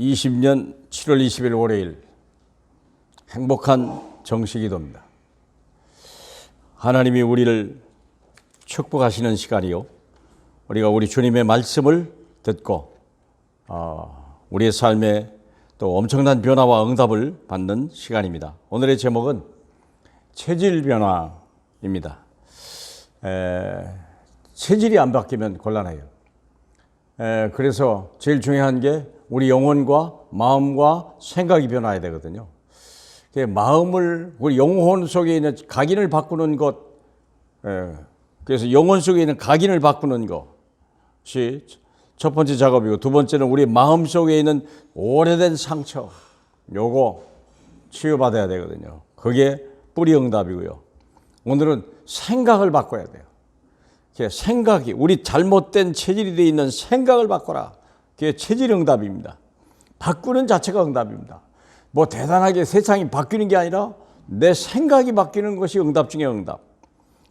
2020년 7월 20일 월요일 행복한 정식기도입니다. 하나님이 우리를 축복하시는 시간이요, 우리가 우리 주님의 말씀을 듣고 우리의 삶에 또 엄청난 변화와 응답을 받는 시간입니다. 오늘의 제목은 체질 변화입니다. 체질이 안 바뀌면 곤란해요. 그래서 제일 중요한 게 우리 영혼과 마음과 생각이 변화해야 되거든요. 마음을, 우리 영혼 속에 있는 각인을 바꾸는 것, 그래서 영혼 속에 있는 각인을 바꾸는 것이 첫 번째 작업이고, 두 번째는 우리 마음 속에 있는 오래된 상처, 요거 치유받아야 되거든요. 그게 뿌리 응답이고요. 오늘은 생각을 바꿔야 돼요. 생각이, 우리 잘못된 체질이 되어 있는 생각을 바꿔라. 그게 체질 응답입니다. 바꾸는 자체가 응답입니다. 뭐 대단하게 세상이 바뀌는 게 아니라 내 생각이 바뀌는 것이 응답 중에 응답.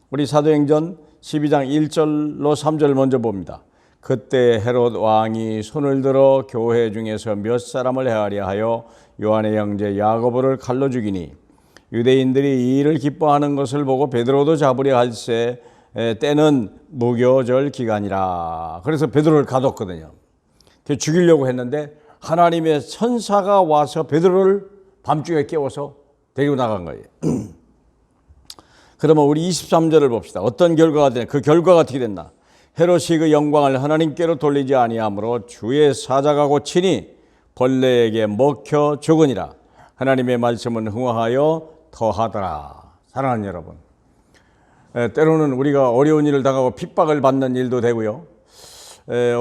우리 사도행전 12장 1절로 3절 먼저 봅니다. 그때 헤롯 왕이 손을 들어 교회 중에서 몇 사람을 헤아려 하여 요한의 형제 야고보를 칼로 죽이니, 유대인들이 이 일을 기뻐하는 것을 보고 베드로도 잡으려 할새 때는 무교절 기간이라. 그래서 베드로를 가뒀거든요. 죽이려고 했는데 하나님의 천사가 와서 베드로를 밤중에 깨워서 데리고 나간 거예요. 그러면 우리 23절을 봅시다. 어떤 결과가 되냐? 그 결과가 어떻게 됐나? 헤롯이 그 영광을 하나님께로 돌리지 아니하므로 주의 사자가 고치니 벌레에게 먹혀 죽으니라. 하나님의 말씀은 흥화하여 더하더라. 사랑하는 여러분, 때로는 우리가 어려운 일을 당하고 핍박을 받는 일도 되고요,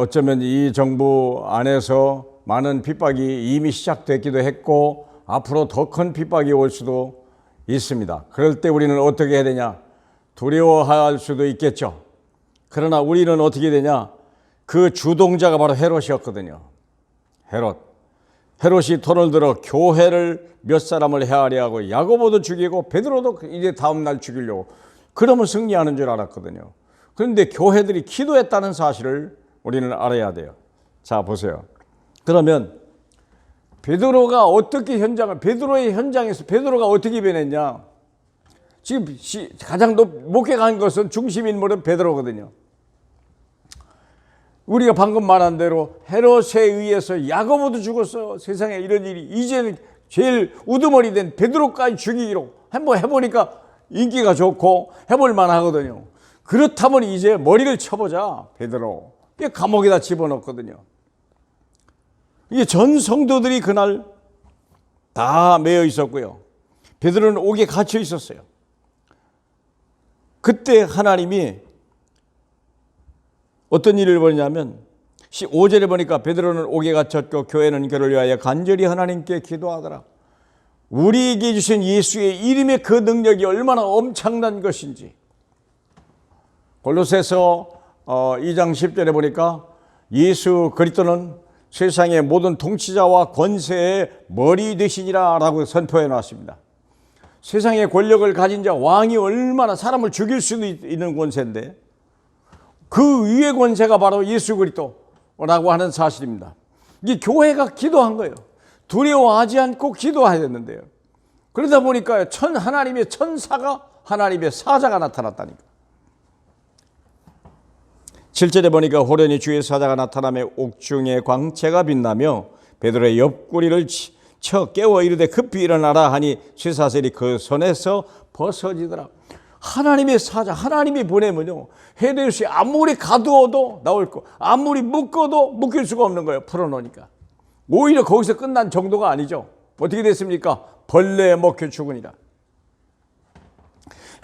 어쩌면 이 정부 안에서 많은 핍박이 이미 시작됐기도 했고 앞으로 더 큰 핍박이 올 수도 있습니다. 그럴 때 우리는 어떻게 해야 되냐? 두려워할 수도 있겠죠. 그러나 우리는 어떻게 되냐? 그 주동자가 바로 헤롯이었거든요. 헤롯이 손을 들어 교회를 몇 사람을 헤아려 하고 야고보도 죽이고 베드로도 이제 다음 날 죽이려고, 그러면 승리하는 줄 알았거든요. 그런데 교회들이 기도했다는 사실을 우리는 알아야 돼요. 자, 보세요. 그러면 베드로가 어떻게 베드로의 현장에서 베드로가 어떻게 변했냐? 지금 가장 목격한 것은 중심 인물은 베드로거든요. 우리가 방금 말한 대로 헤롯에 의해서 야고보도 죽었어요. 세상에 이런 일이, 이제는 제일 우두머리 된 베드로까지 죽이기로 한번 해보니까 인기가 좋고 해볼만 하거든요. 그렇다면 이제 머리를 쳐보자. 베드로 감옥에다 집어넣거든요. 이게 전 성도들이 그날 다 매여 있었고요, 베드로는 옥에 갇혀 있었어요. 그때 하나님이 어떤 일을 벌이냐면 5절에 보니까 베드로는 옥에 갇혔고 교회는 그를 위하여 간절히 하나님께 기도하더라. 우리에게 주신 예수의 이름의 그 능력이 얼마나 엄청난 것인지. 골로새서 2장 10절에 보니까 예수 그리스도는 세상의 모든 통치자와 권세의 머리 되시니라 라고 선포해 놨습니다. 세상의 권력을 가진 자, 왕이 얼마나 사람을 죽일 수도 있는 권세인데 그 위의 권세가 바로 예수 그리스도라고 하는 사실입니다. 이게 교회가 기도한 거예요. 두려워하지 않고 기도해야 되는데요, 그러다 보니까 하나님의 천사가, 하나님의 사자가 나타났다니까. 7절에 보니까 호련히 주의 사자가 나타나며 옥중에 광채가 빛나며 베드로의 옆구리를 쳐 깨워 이르되 급히 일어나라 하니 쇠사슬이 그 손에서 벗어지더라. 하나님의 사자, 하나님이 보내면요, 헤롯이 아무리 가두어도 나올 거, 아무리 묶어도 묶일 수가 없는 거예요. 풀어놓으니까. 오히려 거기서 끝난 정도가 아니죠. 어떻게 됐습니까? 벌레에 먹혀 죽으니라.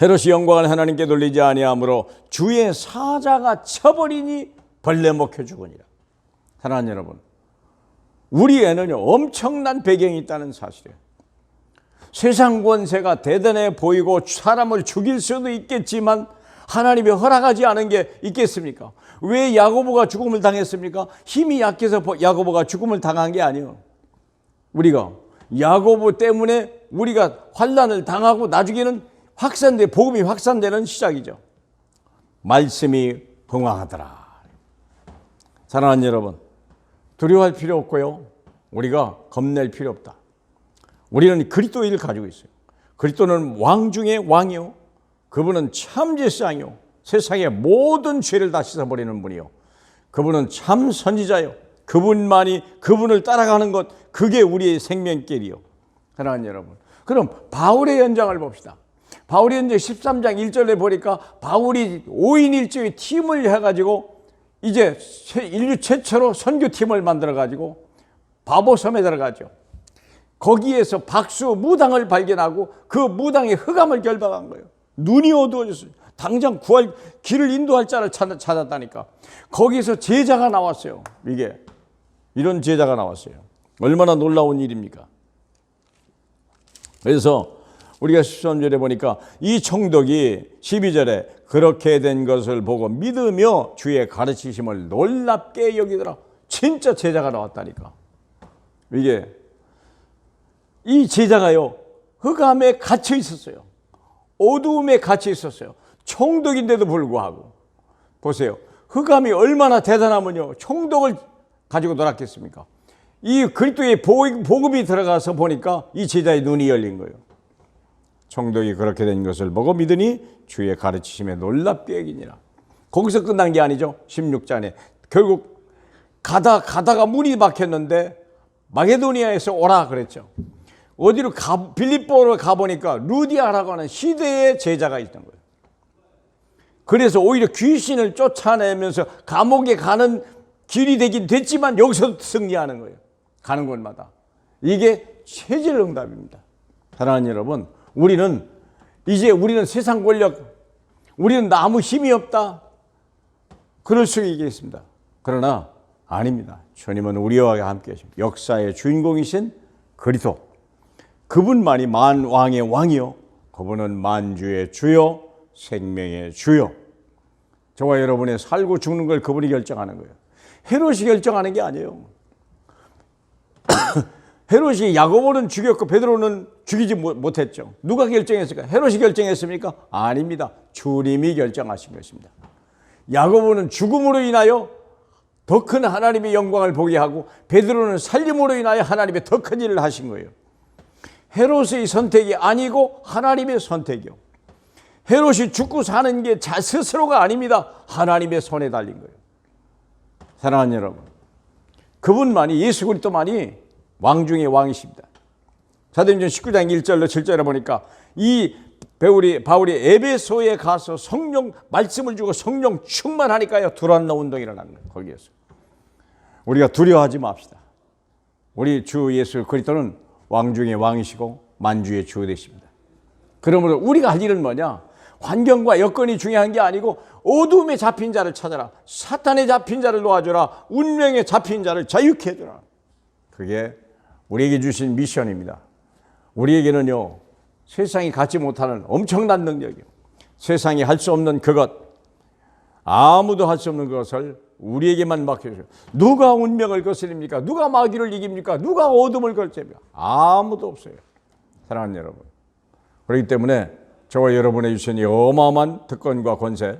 헤롯이 영광을 하나님께 돌리지 아니하므로 주의 사자가 쳐버리니 벌레 먹혀 죽으니라. 사랑하는 여러분, 우리에는요 엄청난 배경이 있다는 사실이에요. 세상 권세가 대단해 보이고 사람을 죽일 수도 있겠지만 하나님이 허락하지 않은 게 있겠습니까? 왜 야고보가 죽음을 당했습니까? 힘이 약해서 야고보가 죽음을 당한 게 아니에요. 우리가 야고보 때문에 우리가 환난을 당하고 나중에는 복음이 확산되는 시작이죠. 말씀이 흥황하더라. 사랑하는 여러분, 두려워할 필요 없고요, 우리가 겁낼 필요 없다. 우리는 그리스도를 가지고 있어요. 그리스도는 왕 중에 왕이요, 그분은 참 제사장이요, 세상의 모든 죄를 다 씻어버리는 분이요, 그분은 참 선지자요, 그분만이, 그분을 따라가는 것, 그게 우리의 생명길이요. 사랑하는 여러분, 그럼 바울의 연장을 봅시다. 바울의 연장 13장 1절에 보니까 바울이 5인 1조의 팀을 해가지고 이제 인류 최초로 선교팀을 만들어가지고 바보섬에 들어가죠. 거기에서 박수 무당을 발견하고 그 무당의 흑암을 결박한 거예요. 눈이 어두워졌어요. 당장 구할 길을 인도할 자를 찾았다니까. 거기서 제자가 나왔어요. 이게 이런 제자가 나왔어요. 얼마나 놀라운 일입니까? 그래서 우리가 13절에 보니까 이 총독이 12절에 그렇게 된 것을 보고 믿으며 주의 가르치심을 놀랍게 여기더라. 진짜 제자가 나왔다니까. 이게 이 제자가요, 흑암에 갇혀 있었어요. 어두움에 갇혀 있었어요. 총독인데도 불구하고. 보세요. 흑암이 얼마나 대단하면요, 총독을 가지고 놀았겠습니까? 이 그리스도의 복음이 들어가서 보니까 이 제자의 눈이 열린 거예요. 총독이 그렇게 된 것을 보고 믿으니 주의 가르치심에 놀랍게 여기니라. 거기서 끝난 게 아니죠. 16장에 결국 가다가 문이 막혔는데 마게도니아에서 오라 그랬죠. 어디로 빌립보로 가보니까 루디아라고 하는 시대의 제자가 있던 거예요. 그래서 오히려 귀신을 쫓아내면서 감옥에 가는 길이 되긴 됐지만 여기서 승리하는 거예요. 가는 곳마다. 이게 체질응답입니다. 사랑하는 여러분, 우리는 세상 권력, 우리는 아무 힘이 없다, 그럴 수 있겠습니다. 그러나 아닙니다. 주님은 우리와 함께 하십니다. 역사의 주인공이신 그리스도, 그분만이 만왕의 왕이요, 그분은 만주의 주요, 생명의 주요. 저와 여러분의 살고 죽는 걸 그분이 결정하는 거예요. 헤롯이 결정하는 게 아니에요. 헤롯이 야고보는 죽였고 베드로는 죽이지 못했죠. 누가 결정했을까? 헤롯이 결정했습니까? 아닙니다. 주님이 결정하신 것입니다. 야고보는 죽음으로 인하여 더 큰 하나님의 영광을 보게 하고 베드로는 살림으로 인하여 하나님의 더 큰 일을 하신 거예요. 헤롯의 선택이 아니고 하나님의 선택이요. 헤롯이 죽고 사는 게 자 스스로가 아닙니다. 하나님의 손에 달린 거예요. 사랑하는 여러분, 그분만이, 예수 그리스도만이 왕 중의 왕이십니다. 사도행전 19장 1절로 7절에 보니까 이 바울이 에베소에 가서 성령 말씀을 주고 성령 충만하니까요, 두란노 운동이 일어나는 거예요. 거기에서 우리가 두려워하지 맙시다. 우리 주 예수 그리스도는 왕 중의 왕이시고 만주의 주 되십니다. 그러므로 우리가 할 일은 뭐냐? 환경과 여건이 중요한 게 아니고 어둠에 잡힌 자를 찾아라. 사탄에 잡힌 자를 놓아주라. 운명에 잡힌 자를 자유케 해주라. 그게 우리에게 주신 미션입니다. 우리에게는요, 세상이 갖지 못하는 엄청난 능력이요, 세상이 할 수 없는 그것, 아무도 할 수 없는 것을 우리에게만 맡겨주세요. 누가 운명을 거스립니까? 누가 마귀를 이깁니까? 누가 어둠을 걸칩니까? 아무도 없어요. 사랑하는 여러분, 그렇기 때문에 저와 여러분의 주신 이 어마어마한 특권과 권세,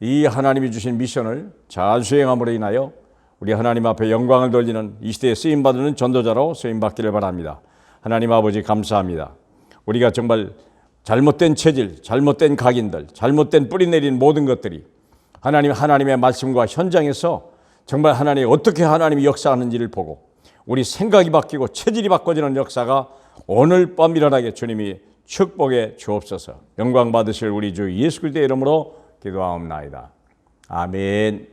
이 하나님이 주신 미션을 잘 수행함으로 인하여 우리 하나님 앞에 영광을 돌리는 이 시대에 쓰임받는 전도자로 쓰임받기를 바랍니다. 하나님 아버지, 감사합니다. 우리가 정말 잘못된 체질, 잘못된 각인들, 잘못된 뿌리 내린 모든 것들이 하나님의 말씀과 현장에서 정말 하나님이 어떻게 하나님이 역사하는지를 보고 우리 생각이 바뀌고 체질이 바꿔지는 역사가 오늘 밤 일어나게 주님이 축복해 주옵소서. 영광 받으실 우리 주 예수 그리스도의 이름으로 기도하옵나이다. 아멘.